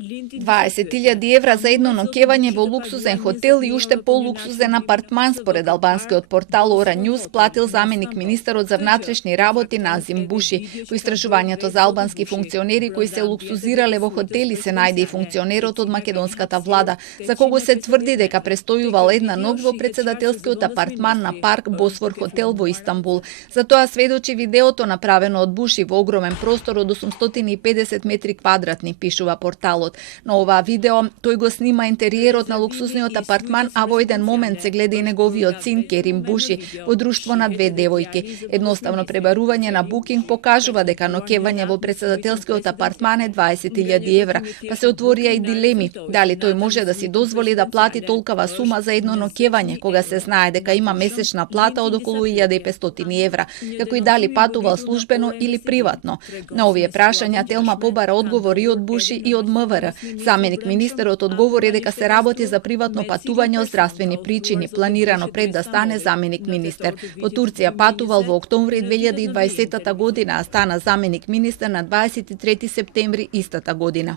20.000 евра за едно ноќевање во луксузен хотел и уште полуксузен апартман, според албанскиот портал Ора Ньюс, платил заменик министерот за внатрешни работи Назим Буши. По истражувањето за албански функционери кои се луксузирале во хотели се најде и функционерот од македонската влада, за кого се тврди дека престојувал една ноќ во претседателскиот апартман на Парк Босфор хотел во Истанбул. За тоа сведочи видеото направено од Буши во огромен простор од 850 метри квадратни, пишува порталот. На оваа видео тој го снима интериерот на луксузниот апартман, а во еден момент се гледа и неговиот син Керим Буши во друштво на две девојки. Едноставно пребарување на Booking покажува дека ноќевање во претседателскиот апартман е 20.000 евра, па се отворија и дилеми дали тој може да си дозволи да плати толкава сума за едно ноќевање, кога се знае дека има месечна плата од околу 1.500 евра, како и дали патувал службено или приватно. На овие прашања Телма побара одговори од Буши и од МВР. Заменик министерот одговори дека се работи за приватно патување од здравствени причини, планирано пред да стане заменик министер. Во Турција патувал во октомври 2020 година, а стана заменик министер на 23 септември истата година.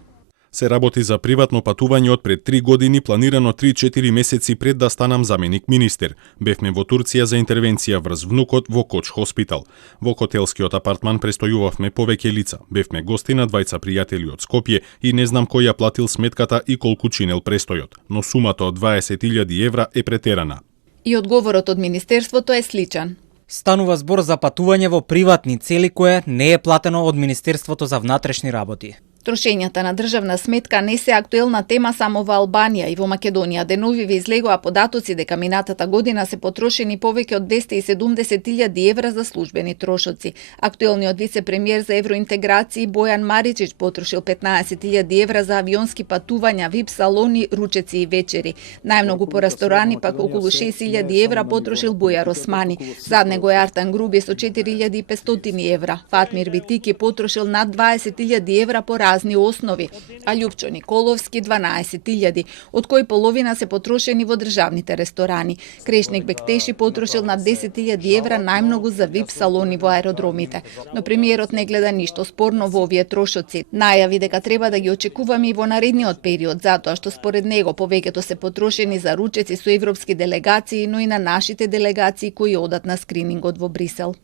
Се работи за приватно патување од пред 3 години, планирано 3-4 месеци пред да станам заменик министер. Бевме во Турција за интервенција врз внукот во Коч Хоспитал. Во хотелскиот апартман престојувавме повеќе лица. Бевме гости на двајца пријатели од Скопје и не знам кој ја платил сметката и колку чинел престојот, но сумата од 20.000 евра е претерана. И одговорот од министерството е сличен. Станува збор за патување во приватни цели кое не е платено од Министерството за внатрешни работи. Трошењата на државна сметка не се актуелна тема само во Албанија и во Македонија. Деновиве излегоа податоци дека минатата година се потрошени повеќе од 270.000 евра за службени трошоци. Актуелниот вице-премиер за евроинтеграција Бојан Мариќич потрошил 15.000 евра за авионски патувања, вип салони, ручеци и вечери. Најмногу по ресторани пак околу 6.000 евра потрошил Бојар Османи. Зад него е Артан Груби со 4.500 евра. Фатмир Битики потрошил над 20.000 евра по разни основи, а Љупчо Николовски 12.000, од кои половина се потрошени во државните ресторани. Крешник Бектеши потрошил над 10.000 евра најмногу за вип салони во аеродромите. Но премиерот не гледа ништо спорно во овие трошоци. Најави дека треба да ги очекуваме и во наредниот период, затоа што според него повеќето се потрошени за ручеци со европски делегации, но и на нашите делегации кои одат на скринингот во Брисел.